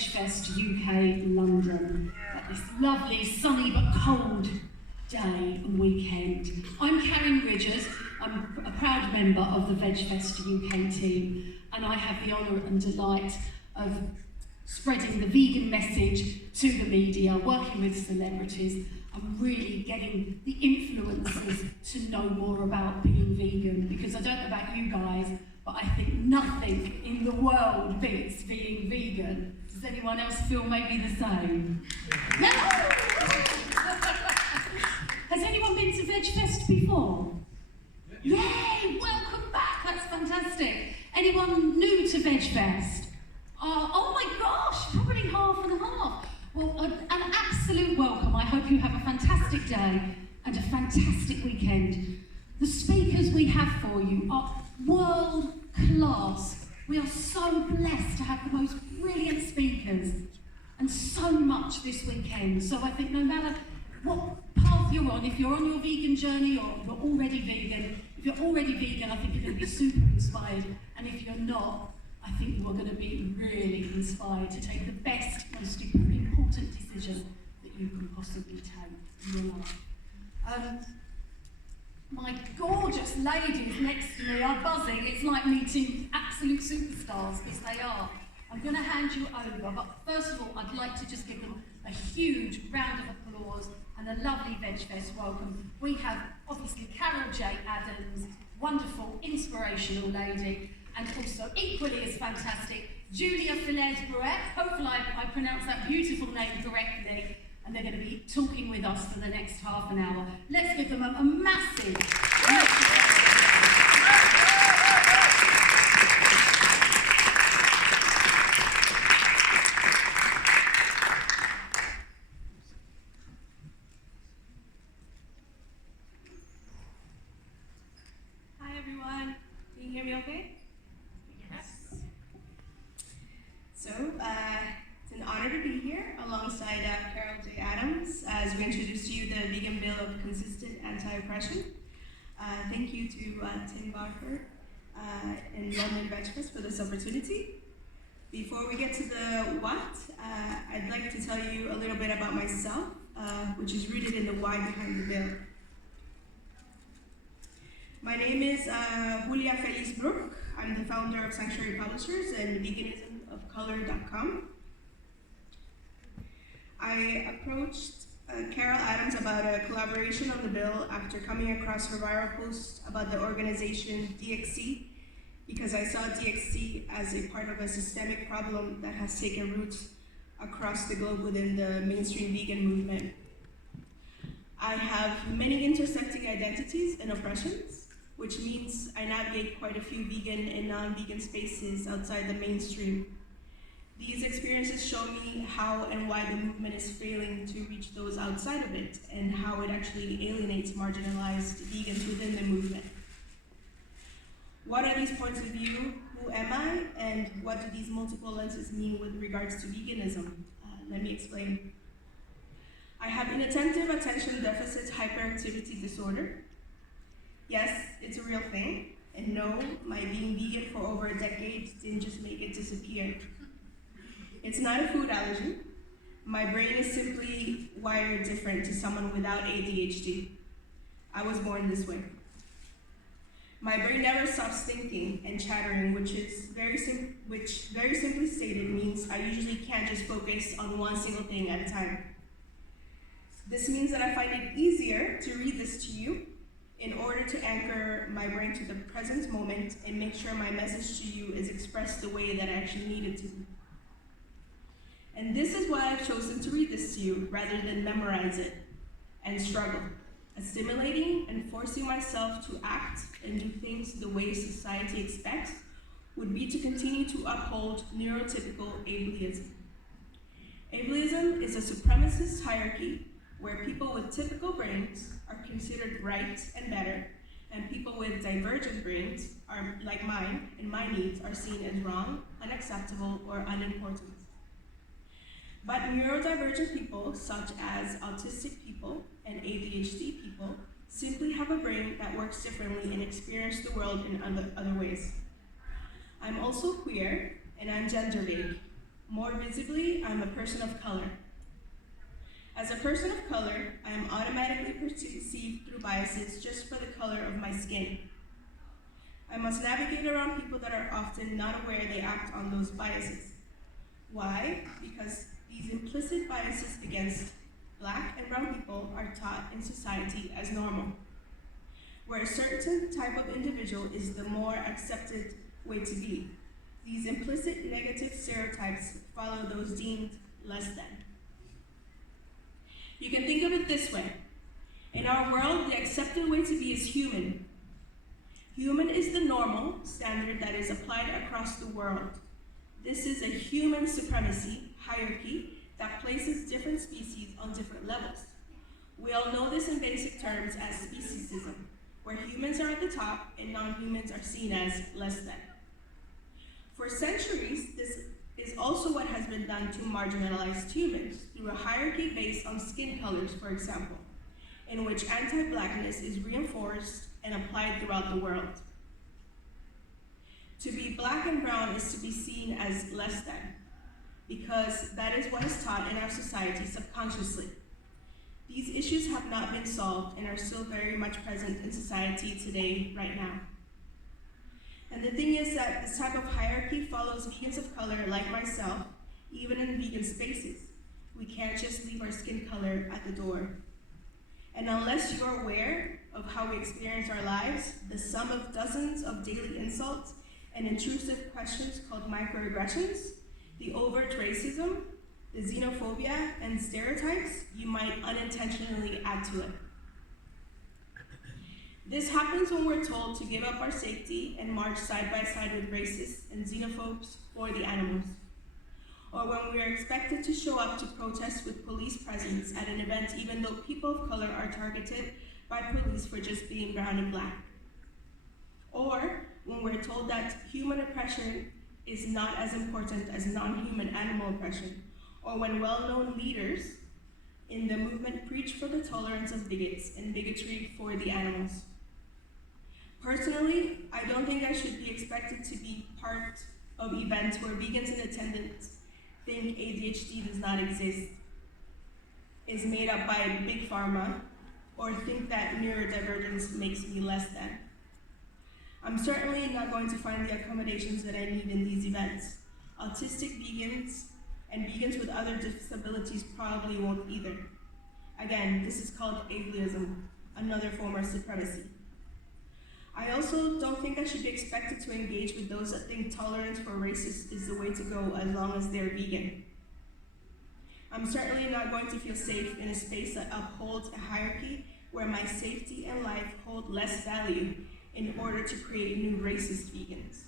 VegFest UK London at this lovely sunny but cold day and weekend. I'm Karen Ridgers, I'm a proud member of the VegFest UK team, and I have the honour and delight of spreading the vegan message to the media, working with celebrities, and really getting the influencers to know more about being vegan, because I don't know about you guys, but I think nothing in the world beats being vegan. Does anyone else feel maybe the same? No! Has anyone been to VegFest before? Yay! Welcome back, that's fantastic. Anyone new to VegFest? Oh my gosh, probably half and half. Well, an absolute welcome. I hope you have a fantastic day and a fantastic weekend. The speakers we have for you are world class. We are so blessed to have the most brilliant speakers and so much this weekend. So I think no matter what path you're on, if you're on your vegan journey or you're already vegan, if you're already vegan, I think you're going to be super inspired. And if you're not, I think you are going to be really inspired to take the best, most important decision that you can possibly take in your life. My gorgeous ladies next to me are buzzing. It's like meeting absolute superstars, because they are. I'm going to hand you over, but first of all, I'd like to just give them a huge round of applause and a lovely VegFest welcome. We have, obviously, Carol J. Adams, wonderful, inspirational lady, and also equally as fantastic, Julia Feliz Brueck. Hopefully I pronounced that beautiful name correctly. And they're going to be talking with us for the next half an hour. Let's give them a massive. Hi everyone, can you hear me okay? Yes. So, it's an honor to be here alongside Carol J. Adams as we introduce to you the Vegan Bill of Consistent Anti-Oppression. Thank you to Tim Barker and London VegFest for this opportunity. Before we get to the what, I'd like to tell you a little bit about myself, which is rooted in the why behind the bill. My name is Julia Feliz Brueck. I'm the founder of Sanctuary Publishers and veganismofcolor.com. I approached Carol Adams about a collaboration on the bill after coming across her viral post about the organization DXC, because I saw DXC as a part of a systemic problem that has taken root across the globe within the mainstream vegan movement. I have many intersecting identities and oppressions, which means I navigate quite a few vegan and non-vegan spaces outside the mainstream. These experiences show me how and why the movement is failing to reach those outside of it, and how it actually alienates marginalized vegans within the movement. What are these points of view? Who am I? And what do these multiple lenses mean with regards to veganism? Let me explain. I have inattentive attention deficit hyperactivity disorder. Yes, it's a real thing. And no, my being vegan for over a decade didn't just make it disappear. It's not a food allergy. My brain is simply wired different to someone without ADHD. I was born this way. My brain never stops thinking and chattering, which very simply stated means I usually can't just focus on one single thing at a time. This means that I find it easier to read this to you in order to anchor my brain to the present moment and make sure my message to you is expressed the way that I actually need it to be. And this is why I've chosen to read this to you rather than memorize it and struggle, assimilating and forcing myself to act and do things the way society expects would be to continue to uphold neurotypical ableism. Ableism is a supremacist hierarchy where people with typical brains are considered right and better, and people with divergent brains, like mine and my needs, are seen as wrong, unacceptable, or unimportant. But neurodivergent people, such as autistic people and ADHD people, simply have a brain that works differently and experience the world in other ways. I'm also queer, and I'm gender vague. More visibly, I'm a person of color. As a person of color, I am automatically perceived through biases just for the color of my skin. I must navigate around people that are often not aware they act on those biases. Why? Because these implicit biases against Black and brown people are taught in society as normal, where a certain type of individual is the more accepted way to be. These implicit negative stereotypes follow those deemed less than. You can think of it this way. In our world, the accepted way to be is human. Human is the normal standard that is applied across the world. This is a human supremacy hierarchy that places different species on different levels. We all know this in basic terms as speciesism, where humans are at the top and non-humans are seen as less than. For centuries, this is also what has been done to marginalized humans through a hierarchy based on skin colors, for example, in which anti-Blackness is reinforced and applied throughout the world. To be Black and brown is to be seen as less than, because that is what is taught in our society subconsciously. These issues have not been solved and are still very much present in society today, right now. And the thing is that this type of hierarchy follows vegans of color like myself, even in vegan spaces. We can't just leave our skin color at the door. And unless you're aware of how we experience our lives, the sum of dozens of daily insults and intrusive questions called microaggressions, the overt racism, the xenophobia, and stereotypes, you might unintentionally add to it. This happens when we're told to give up our safety and march side by side with racists and xenophobes for the animals. Or when we are expected to show up to protest with police presence at an event even though people of color are targeted by police for just being brown and Black. Or when we're told that human oppression is not as important as non-human animal oppression, or when well-known leaders in the movement preach for the tolerance of bigots and bigotry for the animals. Personally, I don't think I should be expected to be part of events where vegans in attendance think ADHD does not exist, is made up by big pharma, or think that neurodivergence makes me less than. I'm certainly not going to find the accommodations that I need in these events. Autistic vegans and vegans with other disabilities probably won't either. Again, this is called ableism, another form of supremacy. I also don't think I should be expected to engage with those that think tolerance for racists is the way to go as long as they're vegan. I'm certainly not going to feel safe in a space that upholds a hierarchy where my safety and life hold less value in order to create new racist vegans.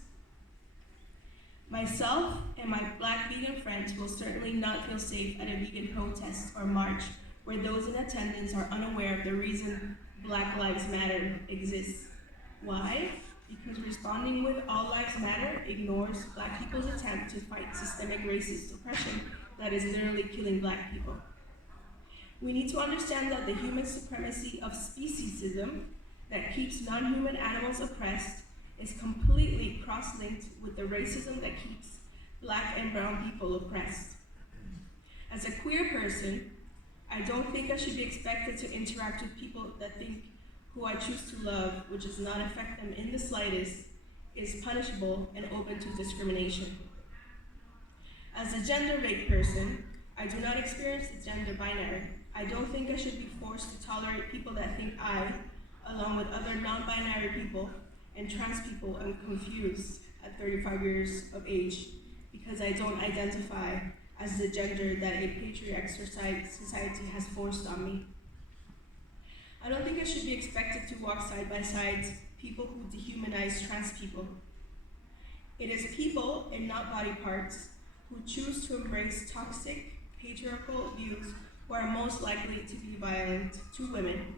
Myself and my Black vegan friends will certainly not feel safe at a vegan protest or march where those in attendance are unaware of the reason Black Lives Matter exists. Why? Because responding with All Lives Matter ignores Black people's attempt to fight systemic racist oppression that is literally killing Black people. We need to understand that the human supremacy of speciesism that keeps non-human animals oppressed is completely cross-linked with the racism that keeps Black and brown people oppressed. As a queer person, I don't think I should be expected to interact with people that think who I choose to love, which does not affect them in the slightest, is punishable and open to discrimination. As a gender-vague person, I do not experience the gender binary. I don't think I should be forced to tolerate people that think I, along with other non-binary people and trans people, am confused at 35 years of age because I don't identify as the gender that a patriarch society has forced on me. I don't think I should be expected to walk side by side people who dehumanize trans people. It is people and not body parts who choose to embrace toxic, patriarchal views who are most likely to be violent to women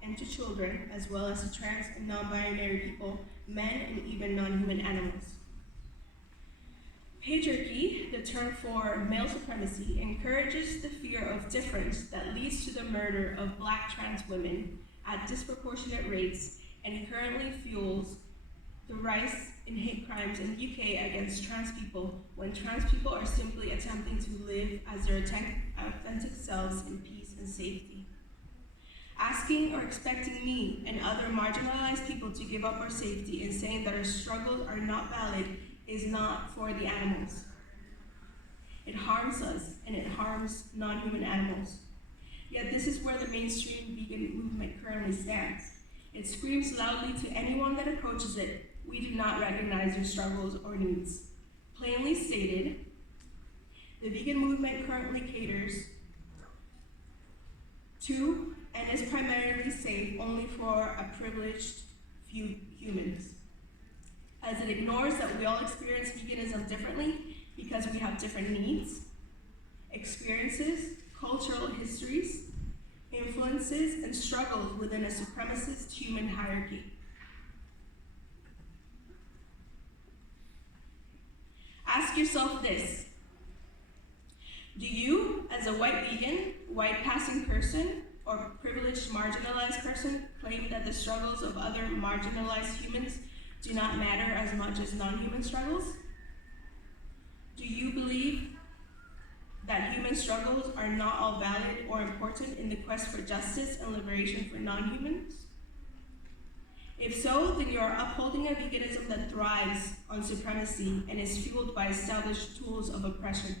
and to children, as well as to trans and non-binary people, men, and even non-human animals. Patriarchy, the term for male supremacy, encourages the fear of difference that leads to the murder of Black trans women at disproportionate rates and currently fuels the rise in hate crimes in the UK against trans people when trans people are simply attempting to live as their authentic selves in peace and safety. Asking or expecting me and other marginalized people to give up our safety and saying that our struggles are not valid is not for the animals. It harms us and it harms non-human animals. Yet this is where the mainstream vegan movement currently stands. It screams loudly to anyone that approaches it, we do not recognize your struggles or needs. Plainly stated, the vegan movement currently caters to and is primarily safe only for a privileged few humans, as it ignores that we all experience veganism differently because we have different needs, experiences, cultural histories, influences, and struggles within a supremacist human hierarchy. Ask yourself this: do you, as a white vegan, white passing person, or privileged marginalized person, claim that the struggles of other marginalized humans do not matter as much as non-human struggles? Do you believe that human struggles are not all valid or important in the quest for justice and liberation for non-humans? If so, then you are upholding a veganism that thrives on supremacy and is fueled by established tools of oppression.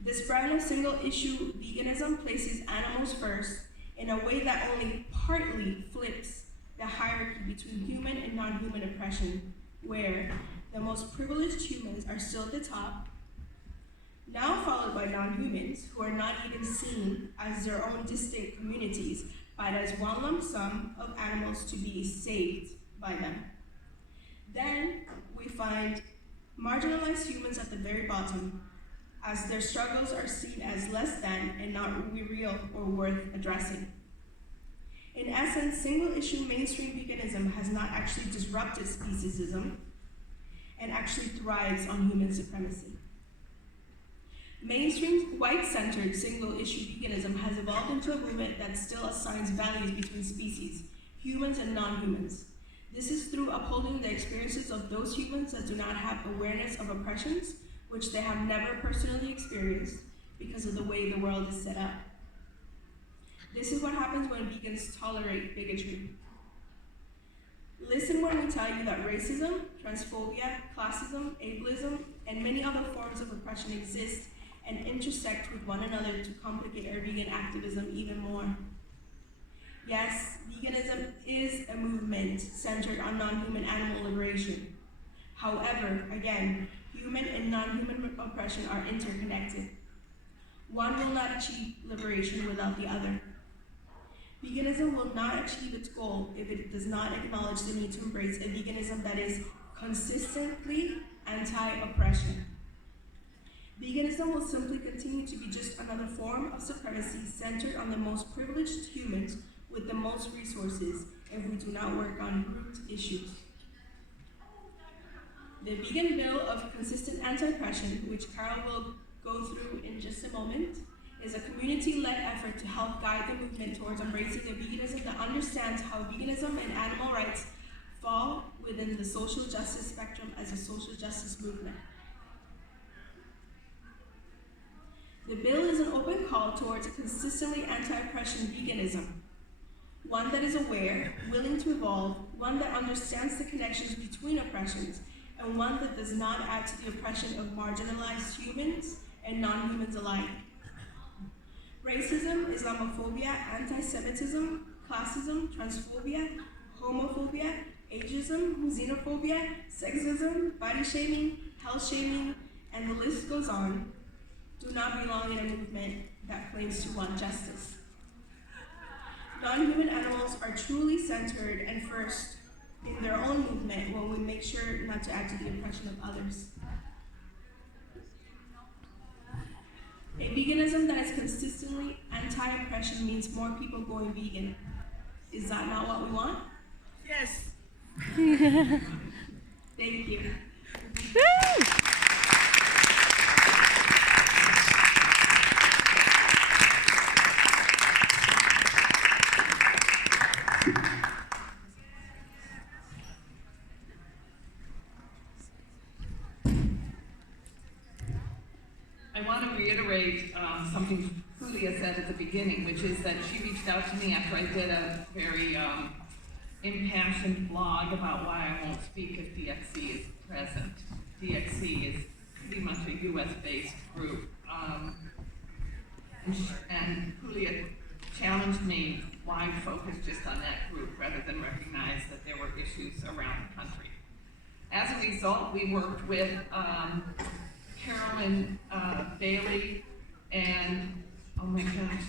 This brand of single-issue veganism places animals first in a way that only partly flips the hierarchy between human and non-human oppression, where the most privileged humans are still at the top, now followed by non-humans who are not even seen as their own distinct communities, but as one lump sum of animals to be saved by them. Then we find marginalized humans at the very bottom, as their struggles are seen as less than and not real or worth addressing. In essence, single-issue mainstream veganism has not actually disrupted speciesism and actually thrives on human supremacy. Mainstream white-centered single-issue veganism has evolved into a movement that still assigns values between species, humans and non-humans. This is through upholding the experiences of those humans that do not have awareness of oppressions, which they have never personally experienced because of the way the world is set up. This is what happens when vegans tolerate bigotry. Listen when we tell you that racism, transphobia, classism, ableism, and many other forms of oppression exist and intersect with one another to complicate our vegan activism even more. Yes, veganism is a movement centered on non-human animal liberation. However, again, human and non-human oppression are interconnected. One will not achieve liberation without the other. Veganism will not achieve its goal if it does not acknowledge the need to embrace a veganism that is consistently anti-oppression. Veganism will simply continue to be just another form of supremacy centered on the most privileged humans with the most resources if we do not work on root issues. The Vegan Bill of Consistent Anti-Oppression, which Carol will go through in just a moment, is a community-led effort to help guide the movement towards embracing a veganism that understands how veganism and animal rights fall within the social justice spectrum as a social justice movement. The bill is an open call towards a consistently anti-oppression veganism, one that is aware, willing to evolve, one that understands the connections between oppressions, and one that does not add to the oppression of marginalized humans and non-humans alike. Racism, Islamophobia, anti-Semitism, classism, transphobia, homophobia, ageism, xenophobia, sexism, body shaming, health shaming, and the list goes on, do not belong in a movement that claims to want justice. Non-human animals are truly centered and first in their own movement when we make sure not to add to the oppression of others. A veganism that is consistently anti-oppression means more people going vegan. Is that not what we want? Yes. Thank you. reiterate something Julia said at the beginning, which is that she reached out to me after I did a very impassioned blog about why I won't speak if DXC is present. DXC is pretty much a US-based group. And Julia challenged me why focus just on that group rather than recognize that there were issues around the country. As a result, we worked with Carolyn Bailey and, oh my gosh,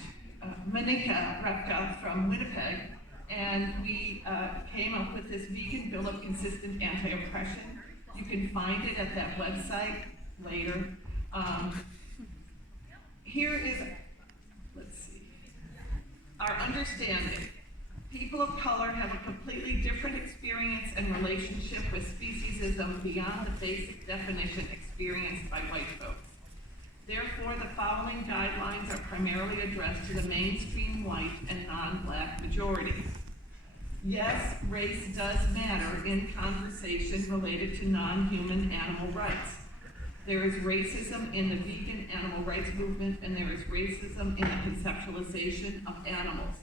Monika Repka from Winnipeg, and we came up with this vegan bill of consistent anti-oppression. You can find it at that website later. Here is, let's see, our understanding. People of color have a completely different experience and relationship with speciesism beyond the basic definition experienced by white folks. Therefore, the following guidelines are primarily addressed to the mainstream white and non-black majority. Yes, race does matter in conversation related to non-human animal rights. There is racism in the vegan animal rights movement, and there is racism in the conceptualization of animals.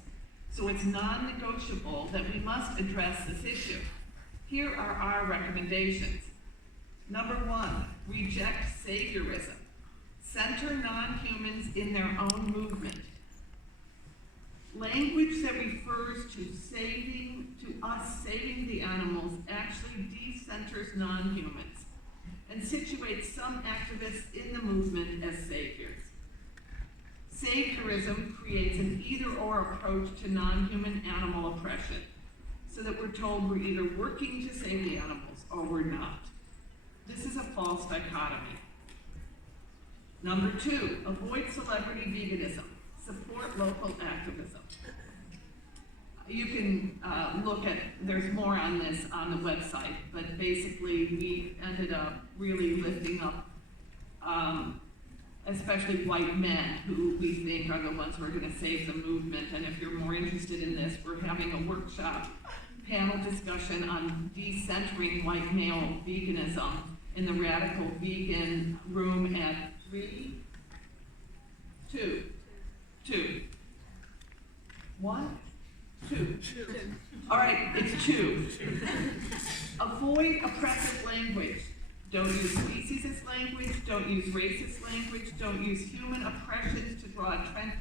So it's non-negotiable that we must address this issue. Here are our recommendations. Number 1, reject saviorism. Center non-humans in their own movement. Language that refers to us saving the animals actually decenters non-humans and situates some activists in the movement as saviors. Saviorism creates an either-or approach to non-human animal oppression, so that we're told we're either working to save the animals or we're not. This is a false dichotomy. Number 2, avoid celebrity veganism. Support local activism. You can look at, there's more on this on the website, but basically we ended up really lifting up especially white men who we think are the ones who are going to save the movement. And if you're more interested in this, we're having a workshop panel discussion on decentering white male veganism in the Radical Vegan room at 2. 1? 2. All right, it's 2. Avoid oppressive language. Don't use speciesist language, don't use racist language, don't use human oppressions to draw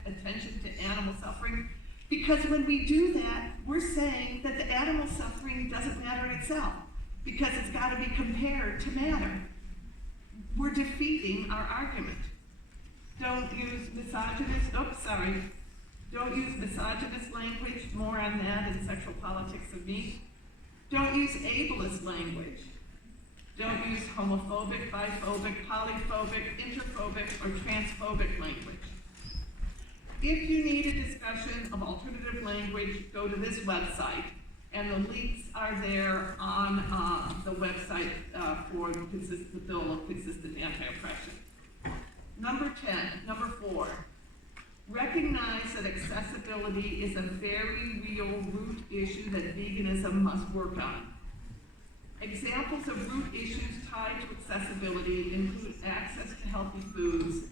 attention to animal suffering. Because when we do that, we're saying that the animal suffering doesn't matter in itself, because it's got to be compared to matter. We're defeating our argument. Don't use misogynist, don't use misogynist language, more on that in Sexual Politics of Meat. Don't use ableist language. Don't use homophobic, biphobic, polyphobic, interphobic, or transphobic language. If you need a discussion of alternative language, go to this website, and the links are there on the website for the Bill of Consistent Anti-Oppression. Number 4, recognize that accessibility is a very real root issue that veganism must work on. Examples of root issues tied to accessibility include access to healthy foods,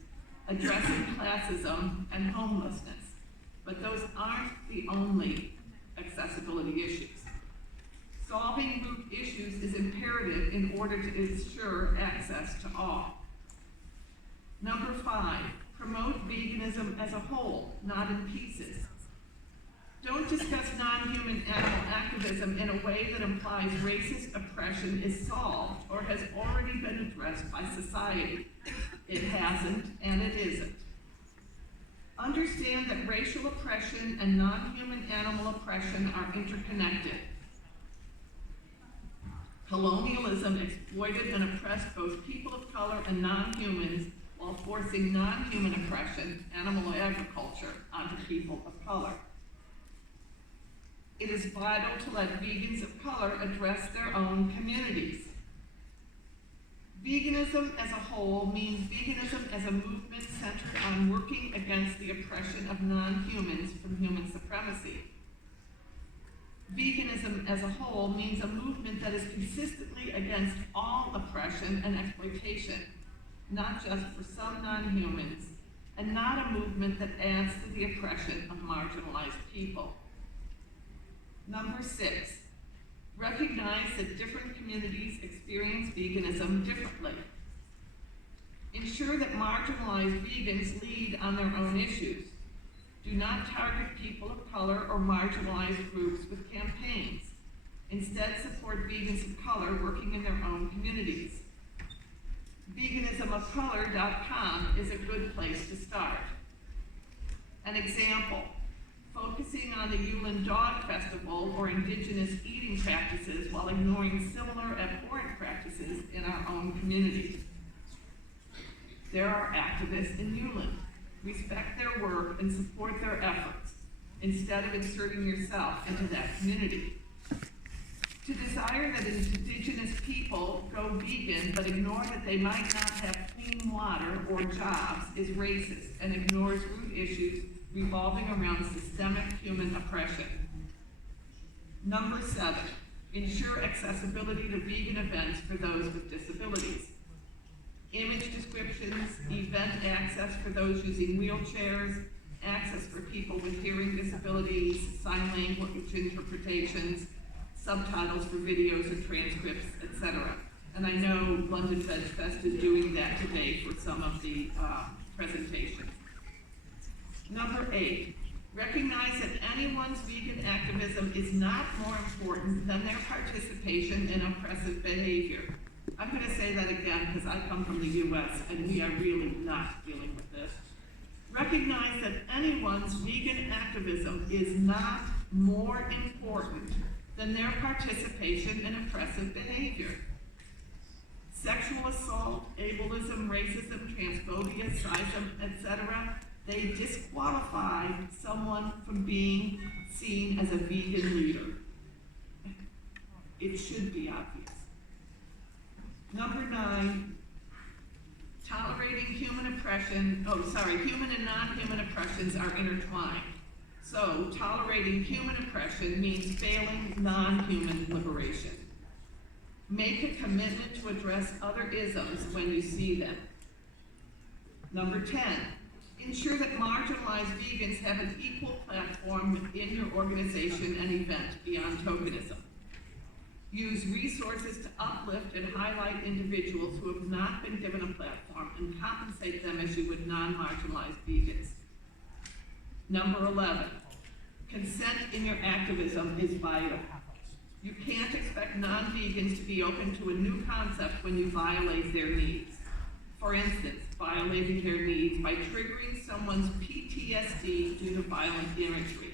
addressing classism, and homelessness. But those aren't the only accessibility issues. Solving root issues is imperative in order to ensure access to all. Number 5, promote veganism as a whole, not in pieces. Don't discuss non-human animal activism in a way that implies racist oppression is solved or has already been addressed by society. It hasn't, and it isn't. Understand that racial oppression and non-human animal oppression are interconnected. Colonialism exploited and oppressed both people of color and non-humans while forcing non-human oppression, animal agriculture, onto people of color. It is vital to let vegans of color address their own communities. Veganism as a whole means veganism as a movement centered on working against the oppression of non-humans from human supremacy. Veganism as a whole means a movement that is consistently against all oppression and exploitation, not just for some non-humans, movement that adds to the oppression of marginalized people. Number 6, recognize that different communities experience veganism differently. Ensure that marginalized vegans lead on their own issues. Do not target people of color or marginalized groups with campaigns. Instead, support vegans of color working in their own communities. Veganismofcolor.com is a good place to start. An example, focusing on the Yulin Dog Festival or indigenous eating practices while ignoring similar abhorrent practices in our own community. There are activists in Yulin. Respect their work and support their efforts, instead of inserting yourself into that community. To desire that indigenous people go vegan but ignore that they might not have clean water or jobs is racist and ignores root issues revolving around systemic human oppression. Number 7, ensure accessibility to vegan events for those with disabilities. Image descriptions, event access for those using wheelchairs, access for people with hearing disabilities, sign language interpretations, subtitles for videos or transcripts, etc. And I know London VegFest is doing that today for some of the presentations. Number 8, recognize that anyone's vegan activism is not more important than their participation in oppressive behavior. I'm going to say that again because I come from the US and we are really not dealing with this. Recognize that anyone's vegan activism is not more important than their participation in oppressive behavior. Sexual assault, ableism, racism, transphobia, sexism, etc., they disqualify someone from being seen as a vegan leader. It should be obvious. Number 9, tolerating human oppression, human and non-human oppressions are intertwined. So, tolerating human oppression means failing non-human liberation. Make a commitment to address other isms when you see them. Number 10, ensure that marginalized vegans have an equal platform within your organization and event beyond tokenism. Use resources to uplift and highlight individuals who have not been given a platform and compensate them as you would non-marginalized vegans. Number 11, consent in your activism is vital. You can't expect non-vegans to be open to a new concept when you violate their needs. For instance, violating their needs by triggering someone's PTSD due to violent imagery.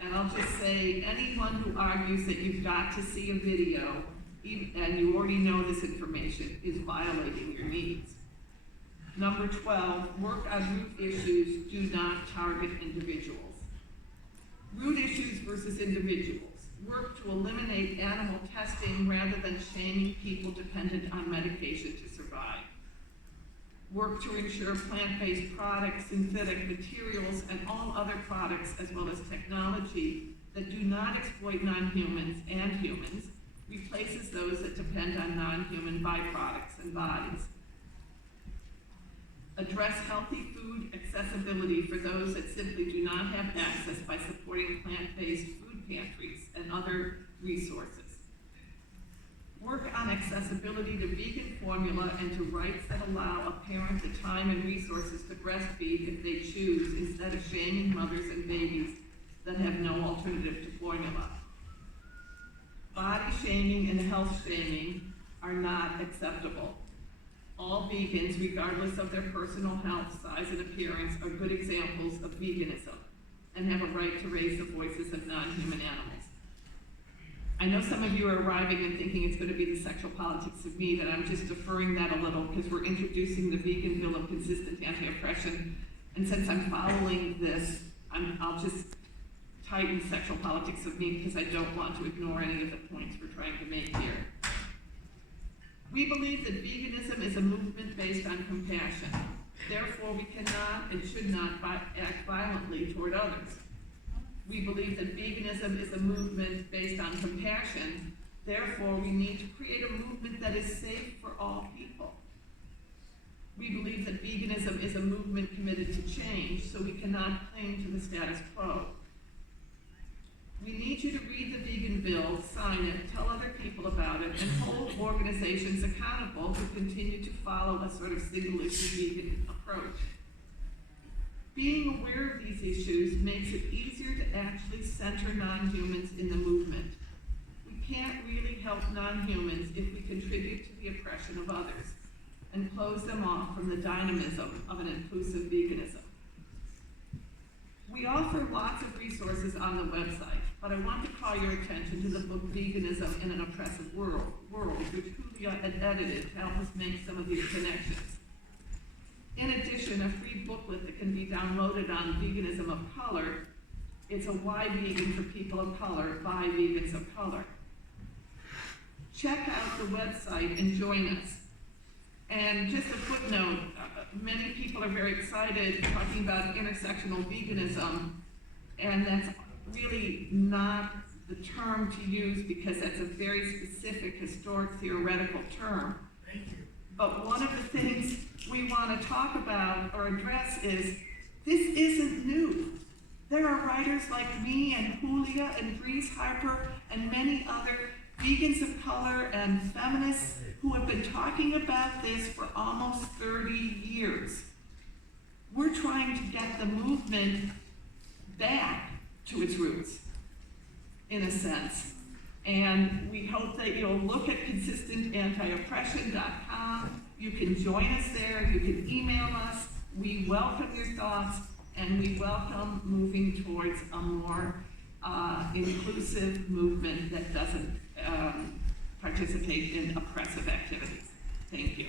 And I'll just say, anyone who argues that you've got to see a video, and you already know this information, is violating your needs. Number 12, work on root issues, do not target individuals. Root issues versus individuals. Work to eliminate animal testing rather than shaming people dependent on medication to survive. Work to ensure plant-based products, synthetic materials, and all other products, as well as technology that do not exploit non-humans and humans, replaces those that depend on non-human byproducts and bodies. Address healthy food accessibility for those that simply do not have access by supporting plant-based food pantries and other resources. Work on accessibility to vegan formula and to rights that allow a parent the time and resources to breastfeed if they choose, instead of shaming mothers and babies that have no alternative to formula. Body shaming and health shaming are not acceptable. All vegans, regardless of their personal health, size, and appearance, are good examples of veganism and have a right to raise the voices of non-human animals. I know some of you are arriving and thinking it's going to be the sexual politics of me, that I'm just deferring that a little because we're introducing the Vegan Bill of Consistent Anti-Oppression, and since I'm following this, I'll just tighten sexual politics of me because I don't want to ignore any of the points we're trying to make here. We believe that veganism is a movement based on compassion. Therefore, we cannot and should not act violently toward others. We believe that veganism is a movement based on compassion. Therefore, we need to create a movement that is safe for all people. We believe that veganism is is a movement committed to change, so we cannot cling to the status quo. We need you to read the vegan bill, sign it, tell other people about it, and hold organizations accountable who continue to follow a sort of single-issue vegan approach. Being aware of these issues makes it easier to actually center non-humans in the movement. We can't really help non-humans if we contribute to the oppression of others and close them off from the dynamism of an inclusive veganism. We offer lots of resources on the website, but I want to call your attention to the book Veganism in an Oppressive World, which Julia had edited to help us make some of these connections. In addition, a free booklet that can be downloaded on Veganism of Color. It's a Why Vegan for People of Color by Vegans of Color. Check out the website and join us. And just a footnote, many people are very excited talking about intersectional veganism, and that's really not the term to use because that's a very specific historic theoretical term. Thank you. But one of the things we want to talk about or address is this isn't new. There are writers like me and Julia and Breeze Harper and many other vegans of color and feminists who have been talking about this for almost 30 years. We're trying to get the movement back to its roots, in a sense. And we hope that you'll look at consistentantioppression.com. You can join us there, you can email us. We welcome your thoughts, and we welcome moving towards a more inclusive movement that doesn't participate in oppressive activities. Thank you.